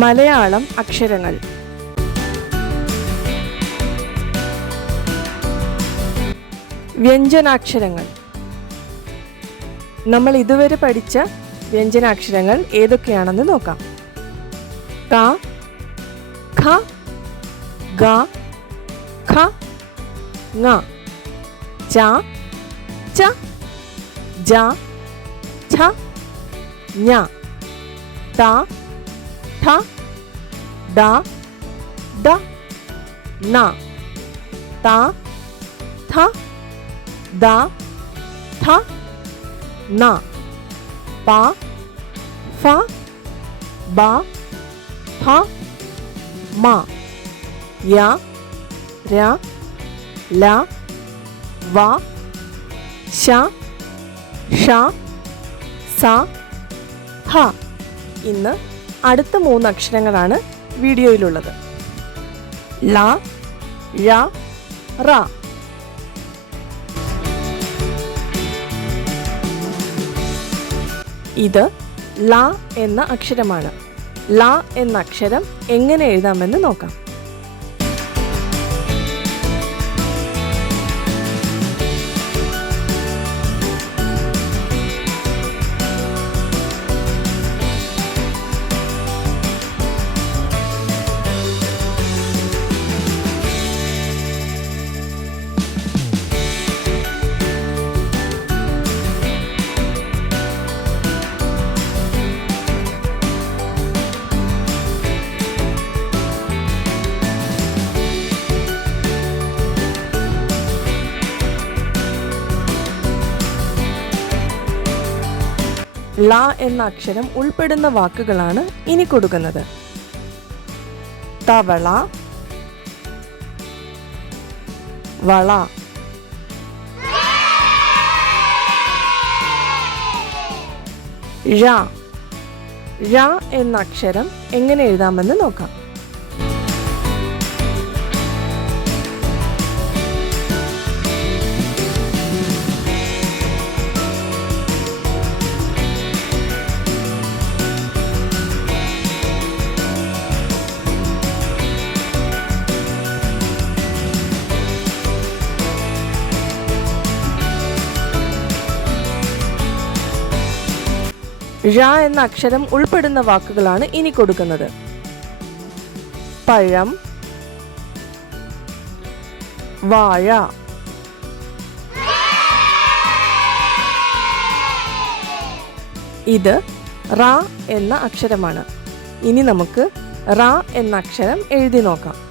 മലയാളം അക്ഷരങ്ങൾ. വ്യഞ്ജനാക്ഷരങ്ങൾ. നമ്മൾ ഇതുവരെ പഠിച്ച വ്യഞ്ജനാക്ഷരങ്ങൾ ഏതൊക്കെയാണെന്ന് നോക്കാം. ക ഖ ഗ ഖ ങ ച ച ജ ഛ ഞ ത ഠ ഡ ഡ ന ത ഥ ദ ഥ ന പ ഫ ബ ഫ മ യ ര ല വ ശ ഷ സ ഹ ഇന്ന് അടുത്ത മൂന്ന് അക്ഷരങ്ങളാണ് വീഡിയോയിലുള്ളത്. ല റ. ഇത് ല എന്ന അക്ഷരമാണ്. ല എന്ന അക്ഷരം എങ്ങനെ എഴുതാമെന്ന് നോക്കാം. ല എന്ന അക്ഷരം ഉൾപ്പെടുന്ന വാക്കുകളാണ് ഇനി കൊടുക്കുന്നത്. തവള വള. ഴ. ഴ എന്ന അക്ഷരം എങ്ങനെ എഴുതാമെന്ന് നോക്കാം. ഴ എന്ന അക്ഷരം ഉൾപ്പെടുന്ന വാക്കുകളാണ് ഇനി കൊടുക്കുന്നത്. പഴം വാഴ ഇത് റ എന്ന അക്ഷരമാണ്. ഇനി നമുക്ക് റ എന്ന അക്ഷരം എഴുതി നോക്കാം.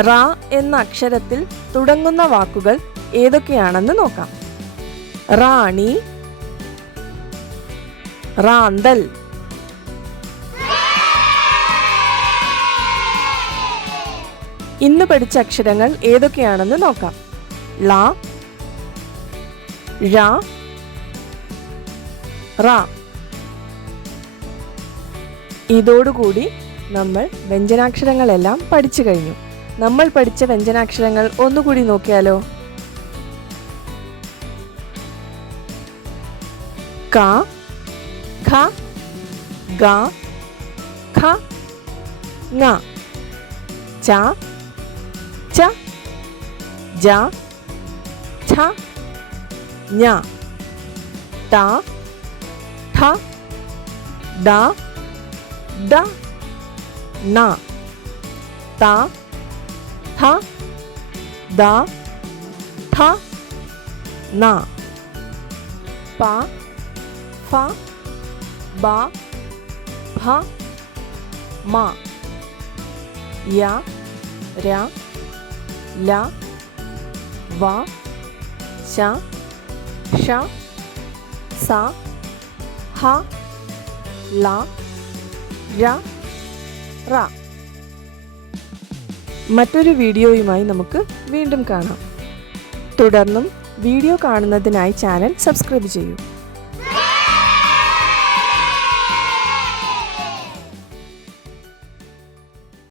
റ എന്ന അക്ഷരത്തിൽ തുടങ്ങുന്ന വാക്കുകൾ ഏതൊക്കെയാണെന്ന് നോക്കാം. റാണി റാന്തൽ ഇന്ന് പഠിച്ച അക്ഷരങ്ങൾ ഏതൊക്കെയാണെന്ന് നോക്കാം. ല റ. ഇതോടുകൂടി നമ്മൾ വ്യഞ്ജനാക്ഷരങ്ങളെല്ലാം പഠിച്ചു കഴിഞ്ഞു. നമ്മൾ പഠിച്ച വ്യഞ്ജനാക്ഷരങ്ങൾ ഒന്നുകൂടി നോക്കിയാലോ? ക ഖ ഗ ഖ ച ച ജ ഛ ഞ ട ഠ ഡ ന ത था, दा, था, ना। पा, फा, बा, भा, मा। या र्या ला वा शा शा सा, हा, ला रा रा। മറ്റൊരു വീഡിയോയുമായി നമുക്ക് വീണ്ടും കാണാം. തുടർന്നും വീഡിയോ കാണുന്നതിനായി ചാനൽ സബ്സ്ക്രൈബ് ചെയ്യൂ.